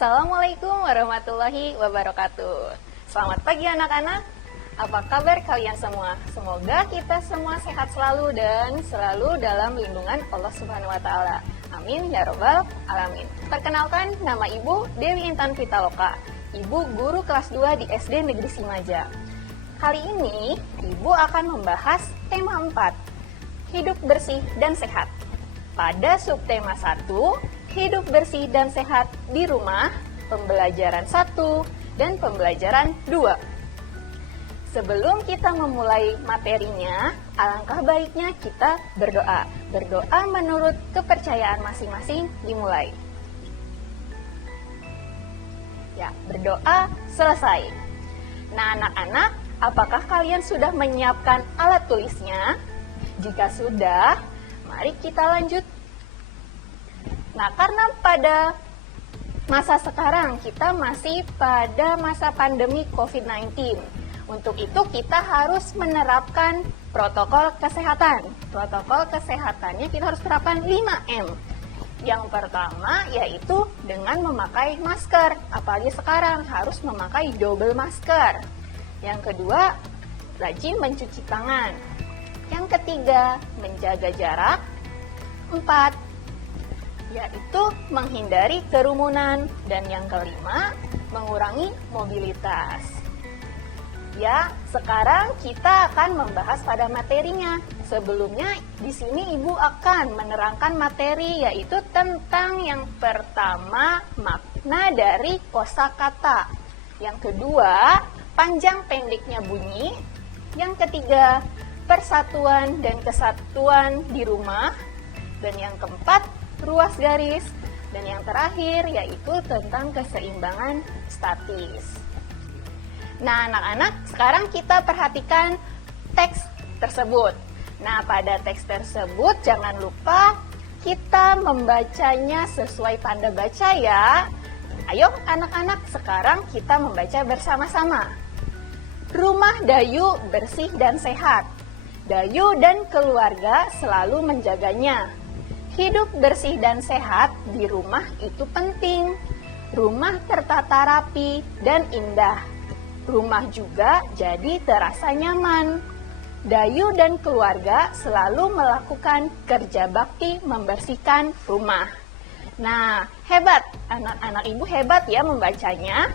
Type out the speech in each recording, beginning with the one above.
Assalamualaikum warahmatullahi wabarakatuh. Selamat pagi anak-anak. Apa kabar kalian semua? Semoga kita semua sehat selalu dan selalu dalam lindungan Allah Subhanahu wa taala. Amin ya robbal alamin. Perkenalkan, nama Ibu Dewi Intan Pitaloka. Ibu guru kelas 2 di SD Negeri Simaja. Kali ini Ibu akan membahas tema 4, hidup bersih dan sehat. Pada subtema 1, hidup bersih dan sehat di rumah, pembelajaran 1 dan pembelajaran 2. Sebelum kita memulai materinya, alangkah baiknya kita berdoa. Berdoa menurut kepercayaan masing-masing dimulai. Ya, berdoa selesai. Nah, anak-anak, apakah kalian sudah menyiapkan alat tulisnya? Jika sudah, mari kita lanjut. Nah, karena pada masa sekarang kita masih pada masa pandemi COVID-19. Untuk itu kita harus menerapkan protokol kesehatan. Protokol kesehatannya kita harus terapkan 5M. Yang pertama yaitu dengan memakai masker. Apalagi sekarang harus memakai double masker. Yang kedua, rajin mencuci tangan. Yang ketiga, menjaga jarak. 4, yaitu menghindari kerumunan. Dan yang kelima, mengurangi mobilitas. Ya, sekarang kita akan membahas pada materinya. Sebelumnya, di sini Ibu akan menerangkan materi, yaitu tentang yang pertama, makna dari kosakata. Yang kedua, panjang pendeknya bunyi. Yang ketiga, persatuan dan kesatuan di rumah. Dan yang keempat, ruas garis. Dan yang terakhir yaitu tentang keseimbangan statis. Nah, anak-anak, sekarang kita perhatikan teks tersebut. Nah, pada teks tersebut jangan lupa kita membacanya sesuai tanda baca ya. Ayo anak-anak, sekarang kita membaca bersama-sama. Rumah Dayu bersih dan sehat. Dayu dan keluarga selalu menjaganya. Hidup bersih dan sehat di rumah itu penting. Rumah tertata rapi dan indah. Rumah juga jadi terasa nyaman. Dayu dan keluarga selalu melakukan kerja bakti membersihkan rumah. Nah, hebat. Anak-anak Ibu hebat ya membacanya.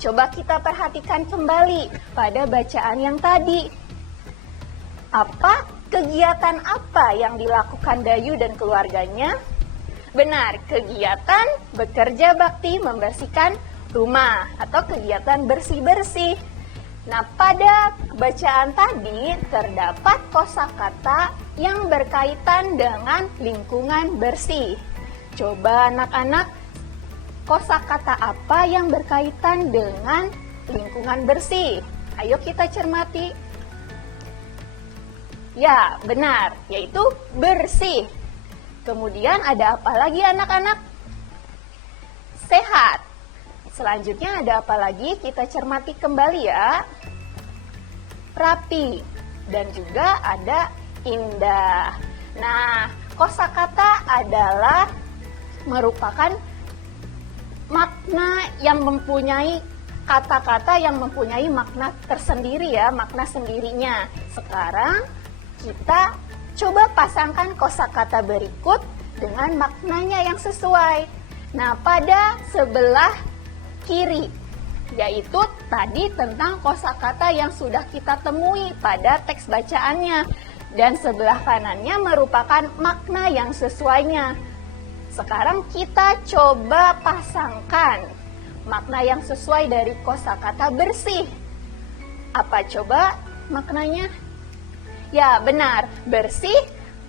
Coba kita perhatikan kembali pada bacaan yang tadi. Kegiatan apa yang dilakukan Dayu dan keluarganya? Benar, kegiatan bekerja bakti membersihkan rumah atau kegiatan bersih-bersih. Nah, pada bacaan tadi terdapat kosakata yang berkaitan dengan lingkungan bersih. Coba anak-anak, kosakata apa yang berkaitan dengan lingkungan bersih? Ayo kita cermati. Ya, benar, yaitu bersih. Kemudian ada apa lagi anak-anak? Sehat. Selanjutnya ada apa lagi? Kita cermati kembali ya. Rapi. Dan juga ada indah. Nah, kosakata adalah merupakan makna yang mempunyai kata-kata yang mempunyai makna tersendiri ya, makna sendirinya. Sekarang kita coba pasangkan kosakata berikut dengan maknanya yang sesuai. Nah, pada sebelah kiri, yaitu tadi tentang kosakata yang sudah kita temui pada teks bacaannya. Dan sebelah kanannya merupakan makna yang sesuainya. Sekarang kita coba pasangkan makna yang sesuai dari kosakata bersih. Apa coba maknanya? Ya, benar. Bersih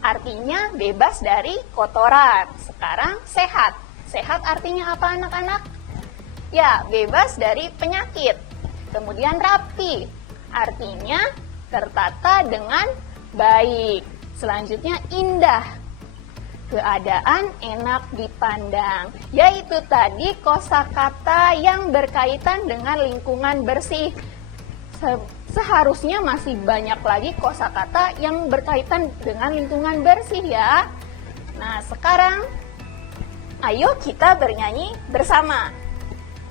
artinya bebas dari kotoran. Sekarang sehat. Sehat artinya apa anak-anak? Ya, bebas dari penyakit. Kemudian rapi. Artinya tertata dengan baik. Selanjutnya indah. Keadaan enak dipandang. Yaitu tadi kosakata yang berkaitan dengan lingkungan bersih. Seharusnya masih banyak lagi kosakata yang berkaitan dengan lingkungan bersih ya. Nah, sekarang ayo kita bernyanyi bersama.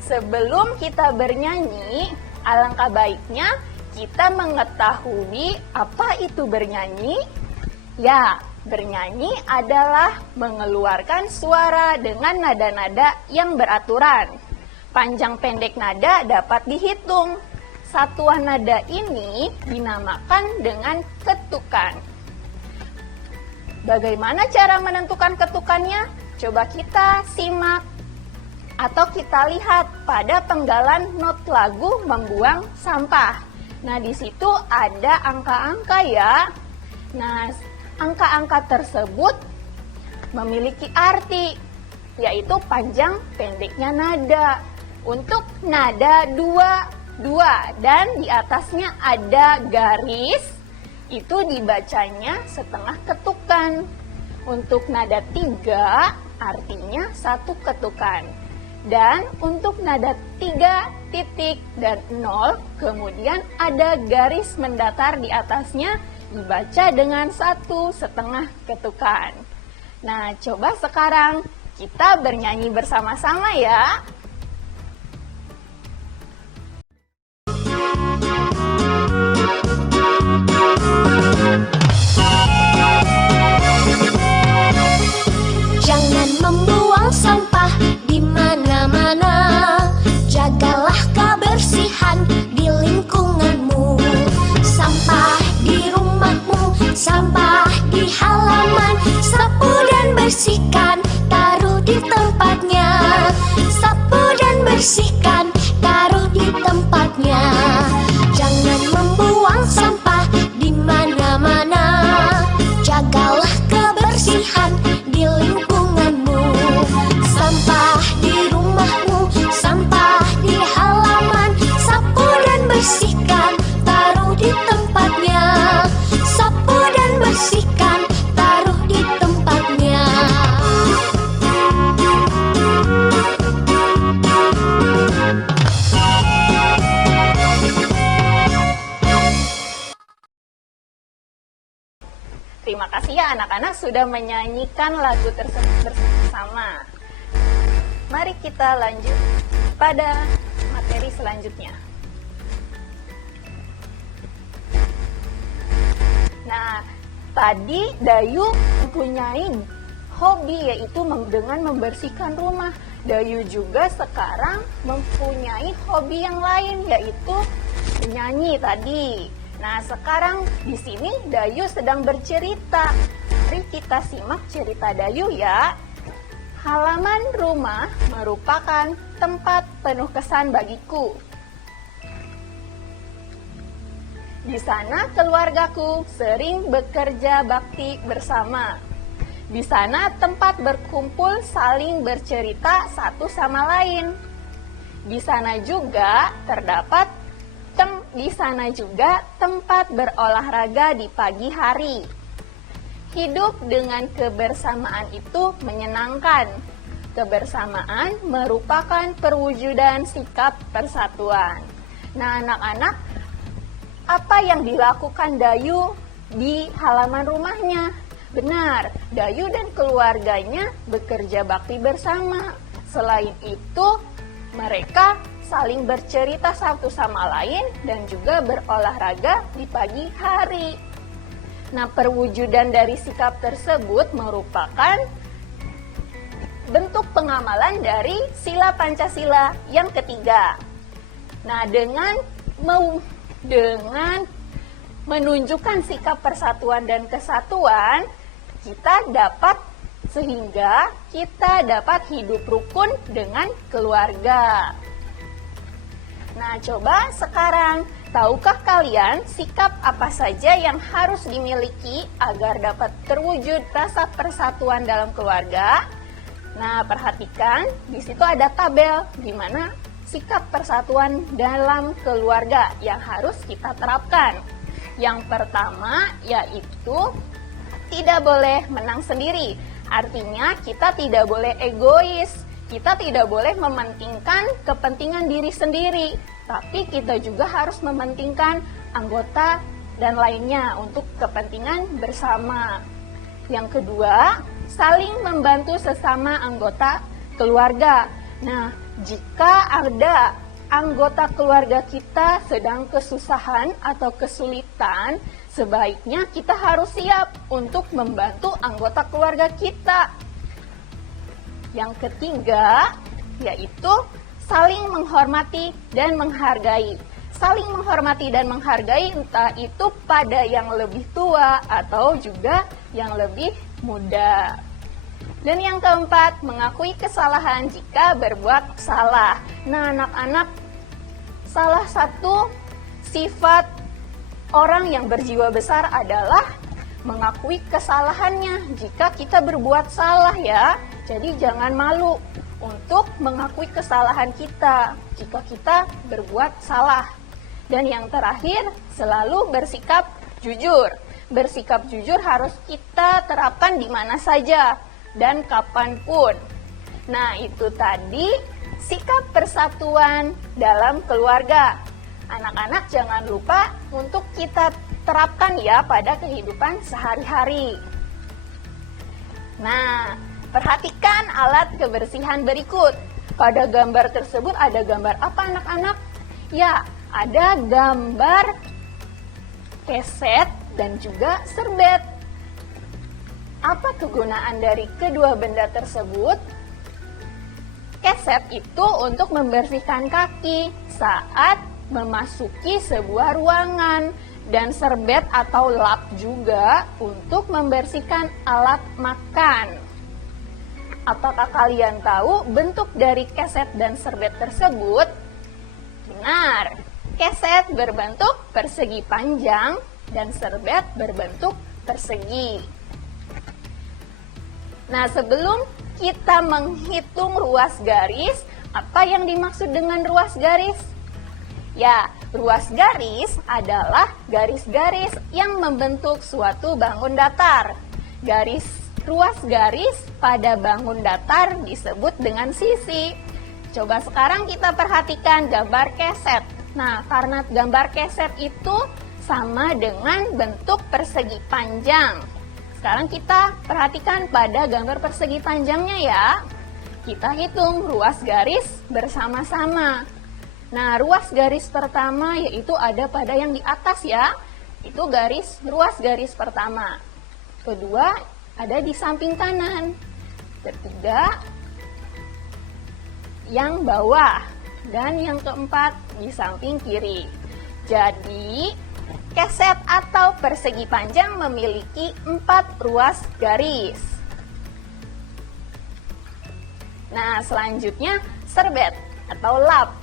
Sebelum kita bernyanyi, alangkah baiknya kita mengetahui apa itu bernyanyi. Ya, bernyanyi adalah mengeluarkan suara dengan nada-nada yang beraturan. Panjang pendek nada dapat dihitung. Satuan nada ini dinamakan dengan ketukan. Bagaimana cara menentukan ketukannya? Coba kita simak atau kita lihat pada penggalan not lagu Membuang Sampah. Nah, di situ ada angka-angka ya. Nah, angka-angka tersebut memiliki arti, yaitu panjang pendeknya nada. Untuk nada 2 dan di atasnya ada garis, itu dibacanya setengah ketukan. Untuk nada 3 artinya 1 ketukan. Dan untuk nada 3 titik dan 0, kemudian ada garis mendatar di atasnya, dibaca dengan 1,5 ketukan. Nah, coba sekarang kita bernyanyi bersama-sama ya. Jangan membuang sampah di mana-mana. Jagalah kebersihan di lingkunganmu. Sampah di rumahmu, sampah di halaman. Sapu dan bersihkan, taruh di tempatnya. Sapu dan bersihkan, taruh di tempatnya. Jangan membuang sampah di mana-mana. Jagalah kebersihan di lingkunganmu. Sampah di rumahmu, sampah di halaman. Sapu dan bersihkan, taruh di tempatnya. Sapu dan bersihkan, taruh di tempatnya. Terima kasih ya anak-anak sudah menyanyikan lagu tersebut bersama. Mari kita lanjut pada materi selanjutnya. Nah, tadi Dayu mempunyai hobi yaitu dengan membersihkan rumah. Dayu juga sekarang mempunyai hobi yang lain yaitu menyanyi tadi. Nah, sekarang di sini Dayu sedang bercerita. Mari kita simak cerita Dayu ya. Halaman rumah merupakan tempat penuh kesan bagiku. Di sana keluargaku sering bekerja bakti bersama. Di sana tempat berkumpul saling bercerita satu sama lain. Di sana juga terdapat tempat berolahraga di pagi hari. Hidup dengan kebersamaan itu menyenangkan. Kebersamaan merupakan perwujudan sikap persatuan. Nah, anak-anak, apa yang dilakukan Dayu di halaman rumahnya? Benar, Dayu dan keluarganya bekerja bakti bersama. Selain itu, mereka saling bercerita satu sama lain dan juga berolahraga di pagi hari. Nah, perwujudan dari sikap tersebut merupakan bentuk pengamalan dari sila Pancasila yang ketiga. Nah, dengan menunjukkan sikap persatuan dan kesatuan, kita dapat hidup rukun dengan keluarga. Nah, coba sekarang, tahukah kalian sikap apa saja yang harus dimiliki agar dapat terwujud rasa persatuan dalam keluarga? Nah, perhatikan, di situ ada tabel di mana sikap persatuan dalam keluarga yang harus kita terapkan. Yang pertama yaitu tidak boleh menang sendiri. Artinya kita tidak boleh egois. Kita tidak boleh mementingkan kepentingan diri sendiri, tapi kita juga harus mementingkan anggota dan lainnya untuk kepentingan bersama. Yang kedua, saling membantu sesama anggota keluarga. Nah, Jika ada anggota keluarga kita sedang kesusahan atau kesulitan, sebaiknya kita harus siap untuk membantu anggota keluarga kita. Yang ketiga, yaitu saling menghormati dan menghargai. Saling menghormati dan menghargai entah itu pada yang lebih tua atau juga yang lebih muda. Dan yang keempat, mengakui kesalahan jika berbuat salah. Nah, anak-anak, salah satu sifat orang yang berjiwa besar adalah mengakui kesalahannya jika kita berbuat salah ya. Jadi jangan malu untuk mengakui kesalahan kita jika kita berbuat salah. Dan yang terakhir, selalu bersikap jujur. Bersikap jujur harus kita terapkan di mana saja dan kapanpun. Nah, itu tadi sikap persatuan dalam keluarga. Anak-anak jangan lupa untuk kita terapkan ya pada kehidupan sehari-hari. Nah, perhatikan alat kebersihan berikut. Pada gambar tersebut ada gambar apa anak-anak? Ya, ada gambar keset dan juga serbet. Apa kegunaan dari kedua benda tersebut? Keset itu untuk membersihkan kaki saat memasuki sebuah ruangan, dan serbet atau lap juga untuk membersihkan alat makan. Apakah kalian tahu bentuk dari keset dan serbet tersebut? Benar, keset berbentuk persegi panjang dan serbet berbentuk persegi. Nah, sebelum kita menghitung ruas garis, apa yang dimaksud dengan ruas garis? Ya, ruas garis adalah garis-garis yang membentuk suatu bangun datar. Ruas garis pada bangun datar disebut dengan sisi. Coba sekarang kita perhatikan gambar keset. Nah, karena gambar keset itu sama dengan bentuk persegi panjang. Sekarang kita perhatikan pada gambar persegi panjangnya ya. Kita hitung ruas garis bersama-sama. Nah, ruas garis pertama yaitu ada pada yang di atas ya. Itu ruas garis pertama. Kedua, ada di samping kanan. Ketiga, yang bawah. Dan yang keempat, di samping kiri. Jadi, keset atau persegi panjang memiliki 4 ruas garis. Nah, selanjutnya serbet atau lap.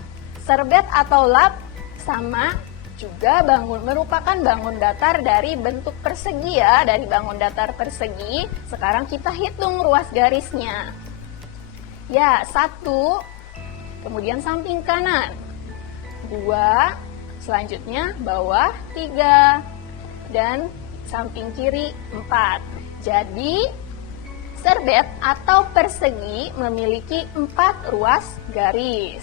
Serbet atau lap sama juga merupakan bangun datar dari bentuk persegi ya, dari bangun datar persegi. Sekarang kita hitung ruas garisnya. Ya, 1, kemudian samping kanan, 2, selanjutnya bawah 3, dan samping kiri 4. Jadi, serbet atau persegi memiliki 4 ruas garis.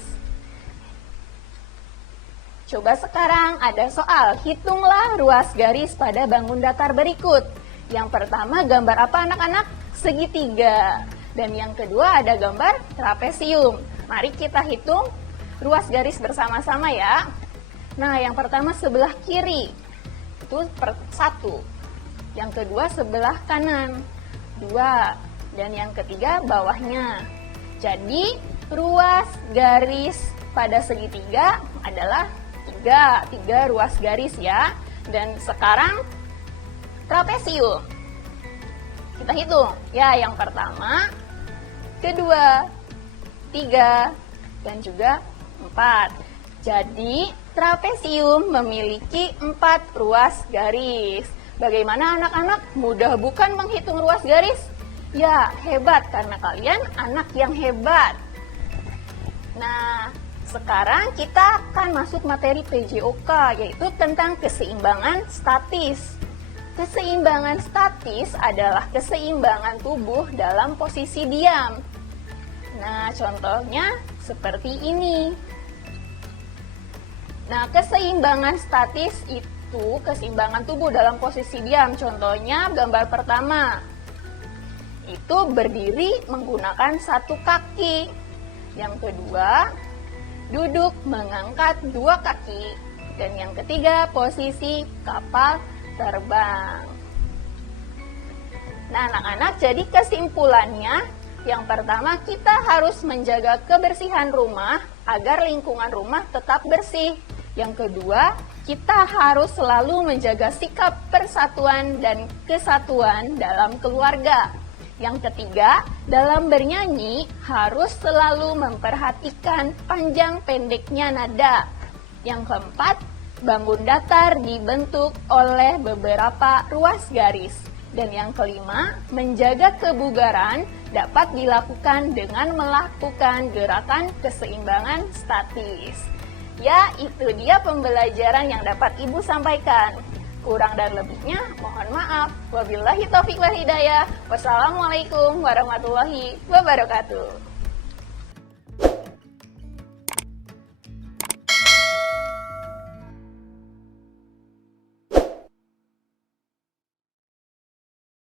Coba sekarang ada soal, hitunglah ruas garis pada bangun datar berikut. Yang pertama gambar apa anak-anak? Segitiga. Dan yang kedua ada gambar trapesium. Mari kita hitung ruas garis bersama-sama ya. Nah, yang pertama sebelah kiri, itu 1. Yang kedua sebelah kanan, 2. Dan yang ketiga bawahnya. Jadi, ruas garis pada segitiga adalah 3 ruas garis ya. Dan sekarang trapesium. Kita hitung. Ya, yang pertama, kedua, 3, dan juga 4. Jadi, trapesium memiliki 4 ruas garis. Bagaimana anak-anak? Mudah bukan menghitung ruas garis? Ya, hebat karena kalian anak yang hebat. Nah, sekarang kita akan masuk materi PJOK, yaitu tentang keseimbangan statis. Keseimbangan statis adalah keseimbangan tubuh dalam posisi diam. Nah, contohnya seperti ini. Nah, keseimbangan statis itu keseimbangan tubuh dalam posisi diam. Contohnya gambar pertama. Itu berdiri menggunakan 1 kaki. Yang kedua, duduk mengangkat dua kaki. Dan yang ketiga, posisi kapal terbang. Nah, anak-anak, jadi kesimpulannya, yang pertama kita harus menjaga kebersihan rumah agar lingkungan rumah tetap bersih. Yang kedua, kita harus selalu menjaga sikap persatuan dan kesatuan dalam keluarga. Yang ketiga, dalam bernyanyi harus selalu memperhatikan panjang pendeknya nada. Yang keempat, bangun datar dibentuk oleh beberapa ruas garis. Dan yang kelima, menjaga kebugaran dapat dilakukan dengan melakukan gerakan keseimbangan statis. Ya, itu dia pembelajaran yang dapat Ibu sampaikan. Kurang dan lebihnya mohon maaf. Wabillahi taufiq wal hidayah. Wassalamualaikum warahmatullahi wabarakatuh.